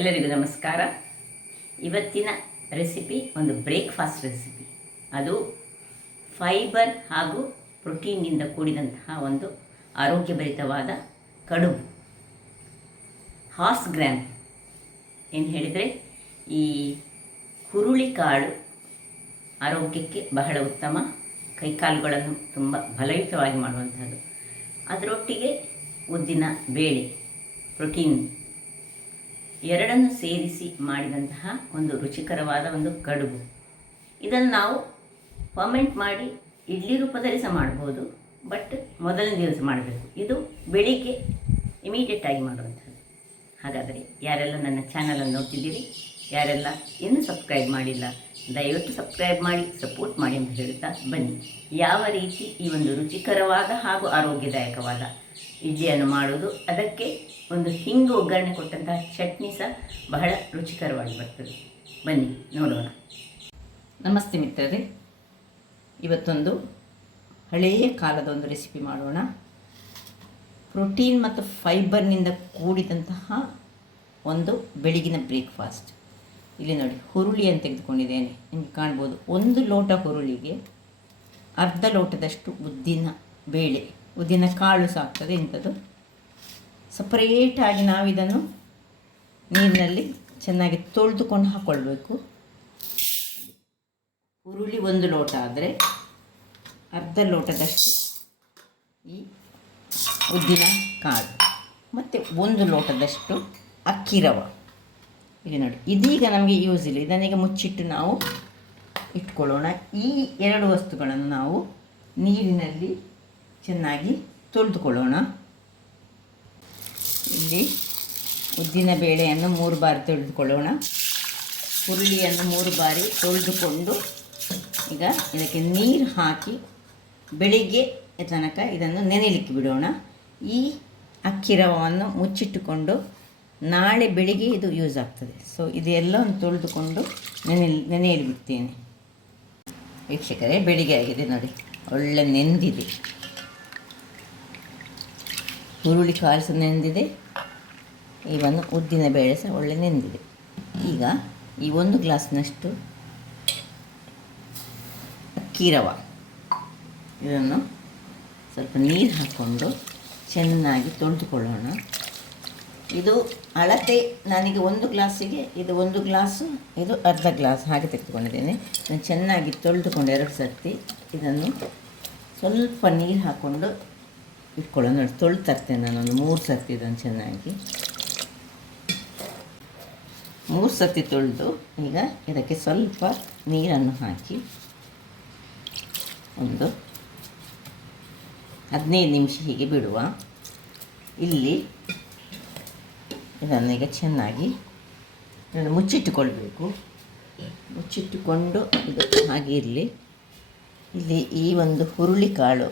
ಎಲ್ಲರಿಗೂ ನಮಸ್ಕಾರ. ಇವತ್ತಿನ ರೆಸಿಪಿ ಒಂದು ಬ್ರೇಕ್ಫಾಸ್ಟ್ ರೆಸಿಪಿ. ಅದು ಫೈಬರ್ ಹಾಗೂ ಪ್ರೋಟೀನ್ನಿಂದ ಕೂಡಿದಂತಹ ಒಂದು ಆರೋಗ್ಯಭರಿತವಾದ ಕಡುಬು. ಹಾರ್ಸ್ ಗ್ರಾಮ್ ಏನು ಹೇಳಿದರೆ, ಈ ಹುರುಳಿಕಾಳು ಆರೋಗ್ಯಕ್ಕೆ ಬಹಳ ಉತ್ತಮ, ಕೈಕಾಲುಗಳನ್ನು ತುಂಬ ಬಲಯುತವಾಗಿ ಮಾಡುವಂಥದ್ದು. ಅದರೊಟ್ಟಿಗೆ ಉದ್ದಿನ ಬೇಳೆ, ಪ್ರೋಟೀನ್ ಎರಡನ್ನು ಸೇರಿಸಿ ಮಾಡಿದಂತಹ ಒಂದು ರುಚಿಕರವಾದ ಒಂದು ಕಡುಬು. ಇದನ್ನು ನಾವು ಫರ್ಮೆಂಟ್ ಮಾಡಿ ಇಡ್ಲಿ ರೂಪದಲ್ಲಿ ಸಹ ಮಾಡ್ಬೋದು, ಬಟ್ ಮೊದಲನೇ ದಿವಸ ಮಾಡಬೇಕು. ಇದು ಬೆಳಿಗ್ಗೆ ಇಮಿಡಿಯೇಟಾಗಿ ಮಾಡುವಂಥದ್ದು. ಹಾಗಾದರೆ ಯಾರೆಲ್ಲ ನನ್ನ ಚಾನಲನ್ನು ನೋಡ್ತಿದ್ದೀರಿ, ಯಾರೆಲ್ಲ ಇನ್ನೂ ಸಬ್ಸ್ಕ್ರೈಬ್ ಮಾಡಿಲ್ಲ, ದಯವಿಟ್ಟು ಸಬ್ಸ್ಕ್ರೈಬ್ ಮಾಡಿ, ಸಪೋರ್ಟ್ ಮಾಡಿ ಅಂತ ಹೇಳ್ತಾ ಬನ್ನಿ. ಯಾವ ರೀತಿ ಈ ಒಂದು ರುಚಿಕರವಾದ ಹಾಗೂ ಆರೋಗ್ಯದಾಯಕವಾದ ಇಡ್ಲಿಯನ್ನು ಮಾಡೋದು, ಅದಕ್ಕೆ ಒಂದು ಹಿಂಗು ಒಗ್ಗರಣೆ ಕೊಟ್ಟಂತಹ ಚಟ್ನಿ ಸಹ ಬಹಳ ರುಚಿಕರವಾಗಿ ಬರ್ತದೆ. ಬನ್ನಿ ನೋಡೋಣ. ನಮಸ್ತೆ ಮಿತ್ರರೇ, ಇವತ್ತೊಂದು ಹಳೆಯ ಕಾಲದ ಒಂದು ರೆಸಿಪಿ ಮಾಡೋಣ. ಪ್ರೋಟೀನ್ ಮತ್ತು ಫೈಬರ್ನಿಂದ ಕೂಡಿದಂತಹ ಒಂದು ಬೆಳಗಿನ ಬ್ರೇಕ್ಫಾಸ್ಟ್. ಇಲ್ಲಿ ನೋಡಿ, ಹುರುಳಿಯನ್ನು ತೆಗೆದುಕೊಂಡಿದ್ದೇನೆ, ನಿಮಗೆ ಕಾಣ್ಬೋದು. ಒಂದು ಲೋಟ ಹುರುಳಿಗೆ ಅರ್ಧ ಲೋಟದಷ್ಟು ಉದ್ದಿನ ಬೇಳೆ, ಉದ್ದಿನ ಕಾಳು ಸಹ ಆಗ್ತದೆ. ಇಂಥದ್ದು ಸಪ್ರೇಟಾಗಿ ನಾವಿದನ್ನು ನೀರಿನಲ್ಲಿ ಚೆನ್ನಾಗಿ ತೊಳೆದುಕೊಂಡು ಹಾಕ್ಕೊಳ್ಬೇಕು. ಹುರುಳಿ ಒಂದು ಲೋಟ ಆದರೆ ಅರ್ಧ ಲೋಟದಷ್ಟು ಈ ಉದ್ದಿನ ಕಾಳು ಮತ್ತು ಒಂದು ಲೋಟದಷ್ಟು ಅಕ್ಕಿ ರವೆ. ಈಗ ನೋಡಿ, ಇದೀಗ ನಮಗೆ ಯೂಸ್ ಇಲ್ಲ, ಇದನ್ನೀಗ ಮುಚ್ಚಿಟ್ಟು ನಾವು ಇಟ್ಕೊಳ್ಳೋಣ. ಈ ಎರಡು ವಸ್ತುಗಳನ್ನು ನಾವು ನೀರಿನಲ್ಲಿ ಚೆನ್ನಾಗಿ ತೊಳೆದುಕೊಳ್ಳೋಣ. ಇಲ್ಲಿ ಉದ್ದಿನ ಬೇಳೆಯನ್ನು 3 ಬಾರಿ ತೊಳೆದುಕೊಳ್ಳೋಣ. ಹುರುಳಿಯನ್ನು 3 ಬಾರಿ ತೊಳೆದುಕೊಂಡು ಈಗ ಇದಕ್ಕೆ ನೀರು ಹಾಕಿ ಬೆಳಿಗ್ಗೆ ತನಕ ಇದನ್ನು ನೆನೆಯಲಿಕ್ಕೆ ಬಿಡೋಣ. ಈ ಅಕ್ಕಿ ರವೆಯನ್ನು ಮುಚ್ಚಿಟ್ಟುಕೊಂಡು ನಾಳೆ ಬೆಳಿಗ್ಗೆ ಇದು ಯೂಸ್ ಆಗ್ತದೆ. ಸೊ ಇದೆಲ್ಲವನ್ನು ತೊಳೆದುಕೊಂಡು ನೆನೆಯಲು ಬಿಡ್ತೇನೆ. ವೀಕ್ಷಕರೇ, ಬೆಳಿಗ್ಗೆ ಆಗಿದೆ ನೋಡಿ, ಒಳ್ಳೆ ನೆಂದಿದೆ. ಹುರುಳಿ ಕಾಳು ಸಹ ನೆಂದಿದೆ, ಇವನ್ನು ಉದ್ದಿನ ಬೇಳೆ ಸಹ ಒಳ್ಳೆ ನೆಂದಿದೆ. ಈಗ ಈ 1 ಗ್ಲಾಸ್ನಷ್ಟು ಅಕ್ಕಿ ರವೆ, ಇದನ್ನು ಸ್ವಲ್ಪ ನೀರು ಹಾಕ್ಕೊಂಡು ಚೆನ್ನಾಗಿ ತೊಳೆದುಕೊಳ್ಳೋಣ. ಇದು ಅಳತೆ ನನಗೆ 1 ಗ್ಲಾಸಿಗೆ ಇದು 1 ಗ್ಲಾಸು, ಇದು ಅರ್ಧ ಗ್ಲಾಸ್ ಹಾಗೆ ತೆಗೆದುಕೊಂಡಿದ್ದೇನೆ. ನಾನು ಚೆನ್ನಾಗಿ ತೊಳೆದುಕೊಂಡು 2 ಸರ್ತಿ ಇದನ್ನು ಸ್ವಲ್ಪ ನೀರು ಹಾಕ್ಕೊಂಡು ಇಟ್ಕೊಳ್ಳೋಣ. ನೋಡಿ, ತೊಳ್ತರ್ತೇನೆ ನಾನೊಂದು 3 ಸರ್ತಿ ಇದನ್ನು ಚೆನ್ನಾಗಿ 3 ಸರ್ತಿ ತೊಳೆದು ಈಗ ಇದಕ್ಕೆ ಸ್ವಲ್ಪ ನೀರನ್ನು ಹಾಕಿ ಒಂದು 15 ನಿಮಿಷ ಹೀಗೆ ಬಿಡುವ. ಇಲ್ಲಿ ಇದನ್ನೀಗ ಚೆನ್ನಾಗಿ ಮುಚ್ಚಿಟ್ಟುಕೊಳ್ಬೇಕು. ಮುಚ್ಚಿಟ್ಟುಕೊಂಡು ಇದು ಹಾಗೆ ಇರಲಿ. ಇಲ್ಲಿ ಈ ಒಂದು ಹುರುಳಿ ಕಾಳು,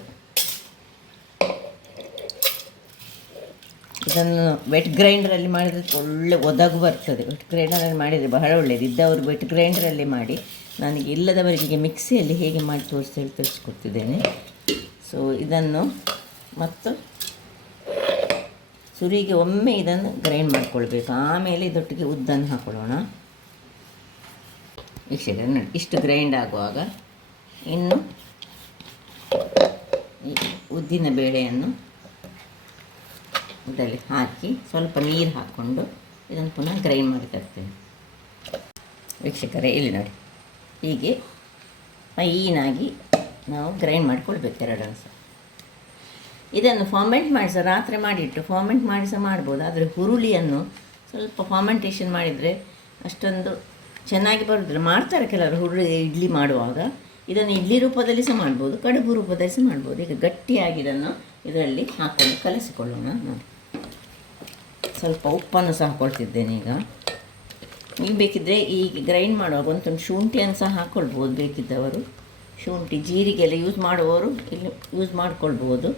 ಇದನ್ನು ವೆಟ್ ಗ್ರೈಂಡರಲ್ಲಿ ಮಾಡಿದರೆ ಒಳ್ಳೆ ಒದಗು ಬರ್ತದೆ. ವೆಟ್ ಗ್ರೈಂಡರಲ್ಲಿ ಮಾಡಿದರೆ ಬಹಳ ಒಳ್ಳೆಯದು. ಇದ್ದವರು ವೆಟ್ ಗ್ರೈಂಡರಲ್ಲಿ ಮಾಡಿ, ನನಗೆ ಇಲ್ಲದವರಿಗೆ ಮಿಕ್ಸಿಯಲ್ಲಿ ಹೇಗೆ ಮಾಡಿ ತೋರಿಸ್ಕೊಡ್ತಿದ್ದೇನೆ. ಸೊ ಇದನ್ನು ಮತ್ತು ಸುರಿಗೆ ಒಮ್ಮೆ ಇದನ್ನು ಗ್ರೈಂಡ್ ಮಾಡಿಕೊಳ್ಬೇಕು. ಆಮೇಲೆ ಇದೊಟ್ಟಿಗೆ ಉದ್ದನ್ನು ಹಾಕೊಳ್ಳೋಣ. ವೀಕ್ಷಕರೇ ನೋಡಿ, ಇಷ್ಟು ಗ್ರೈಂಡ್ ಆಗುವಾಗ ಇನ್ನು ಈ ಉದ್ದಿನ ಬೇಳೆಯನ್ನು ಇದರಲ್ಲಿ ಹಾಕಿ ಸ್ವಲ್ಪ ನೀರು ಹಾಕ್ಕೊಂಡು ಇದನ್ನು ಪುನಃ ಗ್ರೈಂಡ್ ಮಾಡಿ ತರ್ತೇನೆ. ವೀಕ್ಷಕರೇ, ಇಲ್ಲಿ ನೋಡಿ, ಹೀಗೆ ಫೈನಾಗಿ ನಾವು ಗ್ರೈಂಡ್ ಮಾಡಿಕೊಳ್ಬೇಕು ಎರಡನ್ನು ಸಹ. ಇದನ್ನು ಫಾರ್ಮೆಂಟ್ ಮಾಡಿ ಸಹ ರಾತ್ರಿ ಮಾಡಿಟ್ಟು ಫಾರ್ಮೆಂಟ್ ಮಾಡಿ ಸಹ ಮಾಡ್ಬೋದು. ಆದರೆ ಹುರುಳಿಯನ್ನು ಸ್ವಲ್ಪ ಫಾರ್ಮೆಂಟೇಷನ್ ಮಾಡಿದರೆ ಅಷ್ಟೊಂದು ಚೆನ್ನಾಗಿ ಬರೋದಿಲ್ಲ. ಮಾಡ್ತಾರೆ ಕೆಲವರು ಹುರುಳಿ ಇಡ್ಲಿ ಮಾಡುವಾಗ. ಇದನ್ನು ಇಡ್ಲಿ ರೂಪದಲ್ಲಿ ಸಹ ಮಾಡ್ಬೋದು, ಕಡುಬು ರೂಪದಲ್ಲಿ ಸಹ ಮಾಡ್ಬೋದು. ಈಗ ಗಟ್ಟಿಯಾಗಿ ಇದನ್ನು ಇದರಲ್ಲಿ ಹಾಕ್ಕೊಂಡು ಕಲಸಿಕೊಳ್ಳೋಣ. ನೋಡಿ, ಸ್ವಲ್ಪ ಉಪ್ಪನ್ನು ಸಹ ಹಾಕ್ಕೊಳ್ತಿದ್ದೇನೆ. ಈಗ ನೀವು ಬೇಕಿದ್ದರೆ ಈ ಗ್ರೈಂಡ್ ಮಾಡುವಾಗ ಒಂದು ಶುಂಠಿಯನ್ನು ಸಹ ಹಾಕ್ಕೊಳ್ಬೋದು. ಬೇಕಿದ್ದವರು ಶುಂಠಿ, ಜೀರಿಗೆ ಎಲ್ಲ ಯೂಸ್ ಮಾಡುವವರು ಇಲ್ಲಿ ಯೂಸ್ ಮಾಡ್ಕೊಳ್ಬೋದು,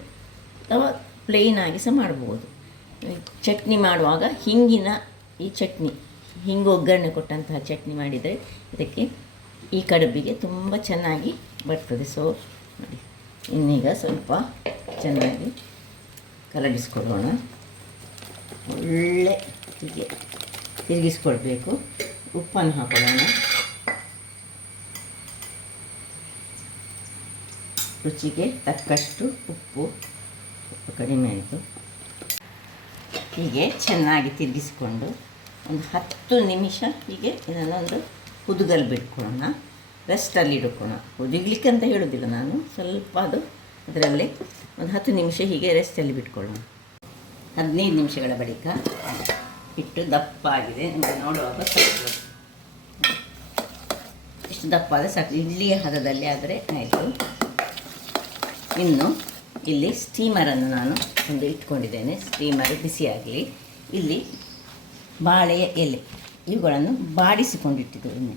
ಅಥವಾ ಪ್ಲೇನಾಗಿ ಸಹ ಮಾಡ್ಬೋದು. ಚಟ್ನಿ ಮಾಡುವಾಗ ಹಿಂಗಿನ ಈ ಚಟ್ನಿ, ಹಿಂಗು ಒಗ್ಗರಣೆ ಕೊಟ್ಟಂತಹ ಚಟ್ನಿ ಮಾಡಿದರೆ ಇದಕ್ಕೆ ಈ ಕಡುಬಿಗೆ ತುಂಬ ಚೆನ್ನಾಗಿ ಬರ್ತದೆ. ಸೊ ನೋಡಿ, ಇನ್ನೀಗ ಸ್ವಲ್ಪ ಚೆನ್ನಾಗಿ ಕಲಗಿಸ್ಕೊಳ್ಳೋಣ. ಒಳ್ಳೆ ಹೀಗೆ ತಿರುಗಿಸ್ಕೊಳ್ಬೇಕು. ಉಪ್ಪನ್ನು ಹಾಕೊಳ್ಳೋಣ. ರುಚಿಗೆ ತಕ್ಕಷ್ಟು ಉಪ್ಪು ಕಡಿಮೆ ಆಯಿತು. ಹೀಗೆ ಚೆನ್ನಾಗಿ ತಿರುಗಿಸ್ಕೊಂಡು ಒಂದು 10 ನಿಮಿಷ ಹೀಗೆ ಇದನ್ನೊಂದು ಹುದುಗಲ್ಲಿ ಬಿಟ್ಕೊಳ್ಳೋಣ. ರೆಸ್ಟಲ್ಲಿ ಇಟ್ಕೊಳ್ಳೋಣ. ಹುದುಗ್ಲಿಕ್ಕೆ ಅಂತ ಹೇಳೋದಿಲ್ಲ ನಾನು, ಸ್ವಲ್ಪ ಅದು ಅದರಲ್ಲಿ ಒಂದು 10 ನಿಮಿಷ ಹೀಗೆ ರೆಸ್ಟಲ್ಲಿ ಬಿಟ್ಕೊಳ್ಳೋಣ. 15 ನಿಮಿಷಗಳ ಬಳಿಕ ಹಿಟ್ಟು ದಪ್ಪ ಆಗಿದೆ. ನಿಮಗೆ ನೋಡುವಾಗ ಸಾಕು, ಇಷ್ಟು ದಪ್ಪ ಆದರೆ ಸಾಕು. ಇಡ್ಲಿಯ ಹದದಲ್ಲಿ ಆದರೆ ಆಯಿತು. ಇನ್ನು ಇಲ್ಲಿ ಸ್ಟೀಮರನ್ನು ನಾನು ಒಂದು ಇಟ್ಕೊಂಡಿದ್ದೇನೆ. ಸ್ಟೀಮರ್ ಬಿಸಿಯಾಗಲಿ. ಇಲ್ಲಿ ಬಾಳೆಯ ಎಲೆ ಇವುಗಳನ್ನು ಬಾಡಿಸಿಕೊಂಡಿಟ್ಟಿದ್ದೇನೆ.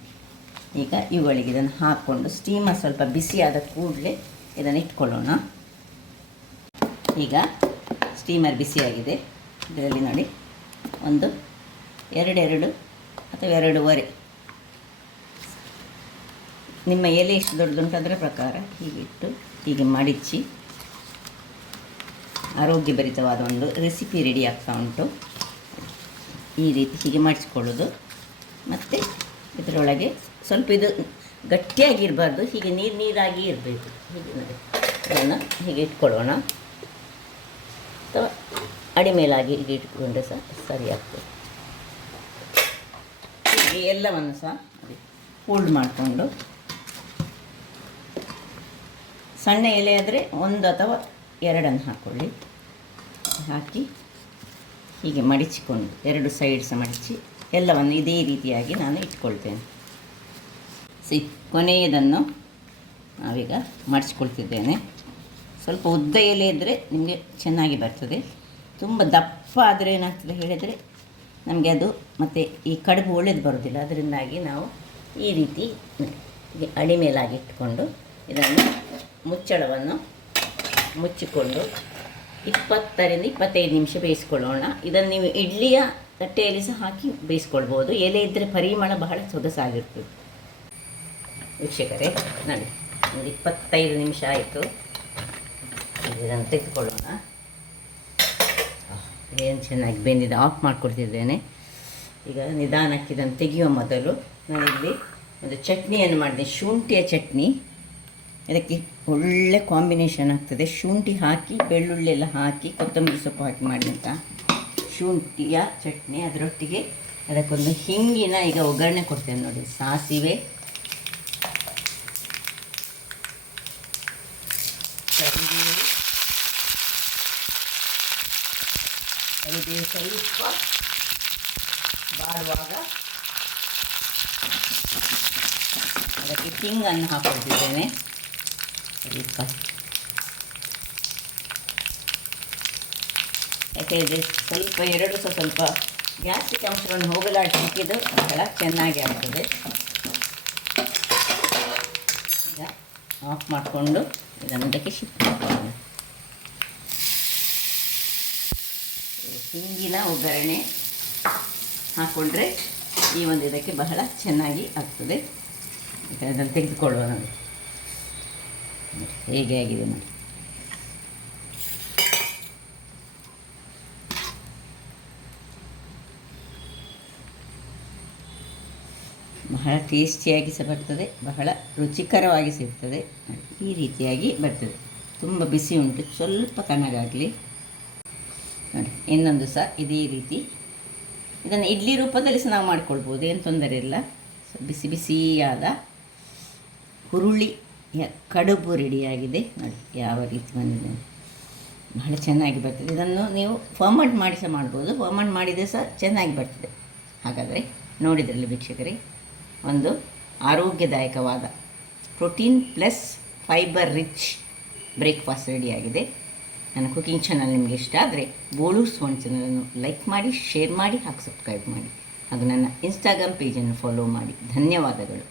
ಈಗ ಇವುಗಳಿಗೆ ಇದನ್ನು ಹಾಕ್ಕೊಂಡು ಸ್ಟೀಮರ್ ಸ್ವಲ್ಪ ಬಿಸಿಯಾದ ಕೂಡಲೇ ಇದನ್ನು ಇಟ್ಕೊಳ್ಳೋಣ. ಈಗ ಸ್ಟೀಮರ್ ಬಿಸಿಯಾಗಿದೆ. ಇದರಲ್ಲಿ ನೋಡಿ ಒಂದು 2 ಅಥವಾ 2.5 ನಿಮ್ಮ ಎಲೆ ಎಷ್ಟು ದೊಡ್ಡದುಂಟು ಅದರ ಪ್ರಕಾರ ಹೀಗೆ ಇಟ್ಟು ಹೀಗೆ ಮಡಿಚಿ ಆರೋಗ್ಯಭರಿತವಾದ ಒಂದು ರೆಸಿಪಿ ರೆಡಿ ಆಗ್ತಾ ಉಂಟು. ಈ ರೀತಿ ಹೀಗೆ ಮಡಿಸ್ಕೊಳ್ಳೋದು. ಮತ್ತು ಇದರೊಳಗೆ ಸ್ವಲ್ಪ ಇದು ಗಟ್ಟಿಯಾಗಿರಬಾರ್ದು, ಹೀಗೆ ನೀರಾಗಿ ಇರಬೇಕು. ಹೀಗೆ ನೋಡಿ ಅದನ್ನು ಹೀಗೆ ಇಟ್ಕೊಳ್ಳೋಣ. ಅಥವಾ ಅಡಿಮೇಲಾಗಿ ಹೀಗೆ ಇಟ್ಕೊಂಡ್ರೆ ಸಹ ಸರಿ ಆಗ್ತದೆ. ಹೀಗೆ ಎಲ್ಲವನ್ನು ಸಹ ಫೋಲ್ಡ್ ಮಾಡಿಕೊಂಡು ಸಣ್ಣ ಎಲೆ ಆದರೆ 1 ಅಥವಾ 2 ಹಾಕ್ಕೊಳ್ಳಿ. ಹಾಕಿ ಹೀಗೆ ಮಡಿಚಿಕೊಂಡು 2 ಸೈಡ್ಸ್ ಮಡಿಚಿ ಎಲ್ಲವನ್ನು ಇದೇ ರೀತಿಯಾಗಿ ನಾನು ಇಟ್ಕೊಳ್ತೇನೆ. ಕೊನೆಯದನ್ನು ನಾವೀಗ ಮಡಿಚ್ಕೊಳ್ತಿದ್ದೇನೆ. ಸ್ವಲ್ಪ ಉದ್ದ ಎಲೆ ಇದ್ದರೆ ನಿಮಗೆ ಚೆನ್ನಾಗಿ ಬರ್ತದೆ. ತುಂಬ ದಪ್ಪ ಆದರೆ ಏನಾಗ್ತದೆ ಹೇಳಿದರೆ ನಮಗೆ ಅದು ಮತ್ತು ಈ ಕಡುಬು ಒಳ್ಳೇದು ಬರೋದಿಲ್ಲ. ಅದರಿಂದಾಗಿ ನಾವು ಈ ರೀತಿ ಅಡಿಮೇಲಾಗಿ ಇಟ್ಕೊಂಡು ಇದನ್ನು ಮುಚ್ಚಳವನ್ನು ಮುಚ್ಚಿಕೊಂಡು 20ರಿಂದ 25 ನಿಮಿಷ ಬೇಯಿಸ್ಕೊಳ್ಳೋಣ. ಇದನ್ನು ನೀವು ಇಡ್ಲಿಯ ತಟ್ಟೆಯಲ್ಲಿ ಸಹ ಹಾಕಿ ಬೇಯಿಸ್ಕೊಳ್ಬೋದು. ಎಲೆ ಇದ್ದರೆ ಪರಿಮಳ ಬಹಳ ಸೊಗಸಾಗಿರ್ತದೆ. ವೀಕ್ಷಕರೇ ನೋಡಿ, ಒಂದು 25 ನಿಮಿಷ ಆಯಿತು. ಇದನ್ನು ತೆಗೆದುಕೊಳ್ಳೋಣ. ಏನು ಚೆನ್ನಾಗಿ ಬೆಂದಿದೆ. ಆಫ್ ಮಾಡಿಕೊಡ್ತಿದ್ದೇನೆ. ಈಗ ನಿಧಾನಕ್ಕೆ ಇದನ್ನು ತೆಗೆಯುವ ಮೊದಲು ನಾನಿಲ್ಲಿ ಒಂದು ಚಟ್ನಿಯನ್ನು ಮಾಡಿದೆ, ಶುಂಠಿಯ ಚಟ್ನಿ. ಇದಕ್ಕೆ ಒಳ್ಳೆ ಕಾಂಬಿನೇಷನ್ ಆಗ್ತದೆ. ಶುಂಠಿ ಹಾಕಿ ಬೆಳ್ಳುಳ್ಳಿ ಎಲ್ಲ ಹಾಕಿ ಕೊತ್ತಂಬರಿ ಸೊಪ್ಪು ಹಾಕಿ ಮಾಡಿದಂಥ ಶುಂಠಿಯ ಚಟ್ನಿ. ಅದರೊಟ್ಟಿಗೆ ಅದಕ್ಕೊಂದು ಹಿಂಗಿನ ಈಗ ಒಗ್ಗರಣೆ ಕೊಡ್ತೇನೆ ನೋಡಿ. ಸಾಸಿವೆ, ಕರಿಬೇವು ಸ್ವಲ್ಪ ಬಾಡುವಾಗ ಅದಕ್ಕೆ ಹಿಂಗನ್ನು ಹಾಕೊಳ್ತಿದ್ದೇನೆ. ಯಾಕೆಂದರೆ ಸ್ವಲ್ಪ ಎರಡು ಸ್ವಲ್ಪ ಗ್ಯಾಸ್ಟ್ರಿಕ್ ಅಂಶಗಳನ್ನು ಹೋಗಲಾಡಿಸಲಿಕ್ಕೆ ಇದು ಬಹಳ ಚೆನ್ನಾಗಿ ಆಗ್ತದೆ. ಈಗ ಆಫ್ ಮಾಡಿಕೊಂಡು ಇದನ್ನು ಇದಕ್ಕೆ ಶಿಫ್ಟ್ ಮಾಡೋಣ. ಹಿಂಗಿನ ಒಗ್ಗರಣೆ ಹಾಕ್ಕೊಂಡ್ರೆ ಈ ಒಂದು ಇದಕ್ಕೆ ಬಹಳ ಚೆನ್ನಾಗಿ ಆಗ್ತದೆ. ಅದನ್ನು ತೆಗೆದುಕೊಳ್ಳುವ ನೋಡಿ ಹೇಗೆ ಆಗಿದೆ ನೋಡಿ. ಬಹಳ ಟೇಸ್ಟಿಯಾಗಿ ಸಹ ಬರ್ತದೆ, ಬಹಳ ರುಚಿಕರವಾಗಿ ಸಿಗ್ತದೆ. ಈ ರೀತಿಯಾಗಿ ಬರ್ತದೆ. ತುಂಬ ಬಿಸಿ ಉಂಟು, ಸ್ವಲ್ಪ ತಣ್ಣಗಾಗಲಿ ನೋಡಿ. ಇನ್ನೊಂದು ಸಹ ಇದೇ ರೀತಿ ಇದನ್ನು ಇಡ್ಲಿ ರೂಪದಲ್ಲಿ ಸಹ ನಾವು ಮಾಡ್ಕೊಳ್ಬೋದು, ಏನು ತೊಂದರೆ ಇಲ್ಲ. ಬಿಸಿ ಬಿಸಿಯಾದ ಹುರುಳಿಯ ಕಡುಬು ರೆಡಿಯಾಗಿದೆ ನೋಡಿ. ಯಾವ ರೀತಿ ಬಂದಿದೆ, ಬಹಳ ಚೆನ್ನಾಗಿ ಬರ್ತದೆ. ಇದನ್ನು ನೀವು ಫರ್ಮೆಂಟ್ ಮಾಡಿ ಸಹ ಮಾಡ್ಬೋದು. ಫರ್ಮೆಂಟ್ ಮಾಡಿದರೆ ಸಹ ಚೆನ್ನಾಗಿ ಬರ್ತದೆ. ಹಾಗಾದರೆ ನೋಡಿದ್ರಲ್ಲಿ ವೀಕ್ಷಕರೇ, ಒಂದು ಆರೋಗ್ಯದಾಯಕವಾದ protein plus fibre rich breakfast ರೆಡಿಯಾಗಿದೆ. ನನ್ನ ಕುಕಿಂಗ್ ಚಾನಲ್ ನಿಮಗೆ ಇಷ್ಟ ಆದರೆ ಬೋಳೂರು ಸುವರ್ಣ ಚಾನಲನ್ನು ಲೈಕ್ ಮಾಡಿ, ಶೇರ್ ಮಾಡಿ ಹಾಗೂ ಸಬ್ಸ್ಕ್ರೈಬ್ ಮಾಡಿ. ಹಾಗೂ ನನ್ನ ಇನ್ಸ್ಟಾಗ್ರಾಮ್ ಪೇಜನ್ನು ಫಾಲೋ ಮಾಡಿ. ಧನ್ಯವಾದಗಳು.